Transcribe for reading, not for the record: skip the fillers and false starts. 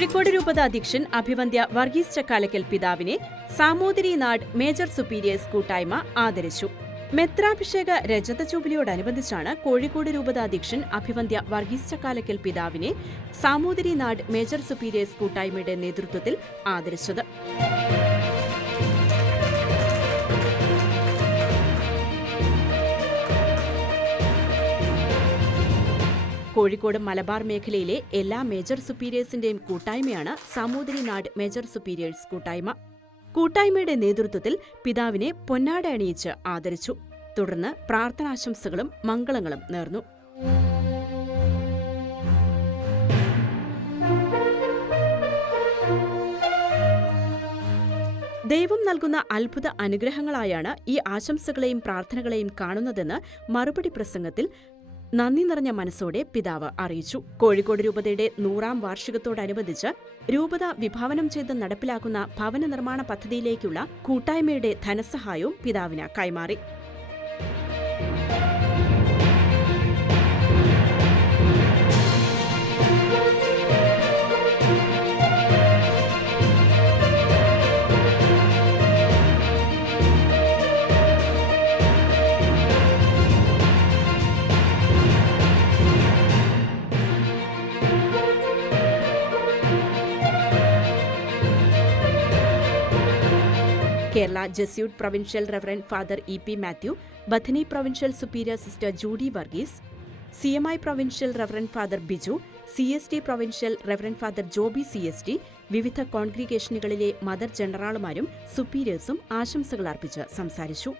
കോഴിക്കോട് രൂപത അധ്യക്ഷൻ അഭിവന്ദ്യ വർഗീസ് ചക്കാലക്കൽ പിതാവിനെ സാമൂതിരി നാട് മേജർ സുപ്പീരിയേഴ്സ് കൂട്ടായ്മ ആദരിച്ചു. മെത്രാഭിഷേക രജത ജൂബിലിയോടനുബന്ധിച്ചാണ് കോഴിക്കോട് രൂപത അധ്യക്ഷൻ അഭിവന്ദ്യ വർഗീസ് ചക്കാലക്കൽ പിതാവിനെ സാമൂതിരി നാട് മേജർ സുപ്പീരിയേഴ്സ് കൂട്ടായ്മയുടെ നേതൃത്വത്തിൽ ആദരിച്ചത്. കോഴിക്കോട് മലബാർ മേഖലയിലെ എല്ലാ മേജർ സുപ്പീരിയേഴ്സിന്റെയും കൂട്ടായ്മയാണ് സാമൂതിരി നാട് മേജർ സുപ്പീരിയേഴ്സ് കൂട്ടായ്മ. കൂട്ടായ്മയുടെ നേതൃത്വത്തിൽ പിതാവിനെ പൊന്നാട അണിയിച്ച് ആദരിച്ചു. തുടർന്ന് പ്രാർത്ഥനാശംസകളും മംഗളങ്ങളും നേർന്നു. ദൈവം നൽകുന്ന അത്ഭുത അനുഗ്രഹങ്ങളായാണ് ഈ ആശംസകളെയും പ്രാർത്ഥനകളെയും കാണുന്നതെന്ന് മറുപടി പ്രസംഗത്തിൽ നന്ദി നിറഞ്ഞ മനസ്സോടെ പിതാവ് അറിയിച്ചു. കോഴിക്കോട് രൂപതയുടെ 100ാം വാർഷികത്തോടനുബന്ധിച്ച് രൂപത വിഭാവനം ചെയ്ത് നടപ്പിലാക്കുന്ന ഭവന നിർമ്മാണ പദ്ധതിയിലേക്കുള്ള കൂട്ടായ്മയുടെ ധനസഹായവും പിതാവിന് കൈമാറി. Kerala Jesuit provincial reverend father EP. Mathew, Bethany provincial superior sister Judy Varghese, CMI provincial reverend father Biju, CST provincial reverend father Joby CST, വിവിധ കോൺഗ്രിഗേഷനുകളിലെ മദർ ജനറാളുമാരും സുപ്പീരിയേഴ്സും ആശംസകൾ അർപ്പിച്ച് സംസാരിച്ചു.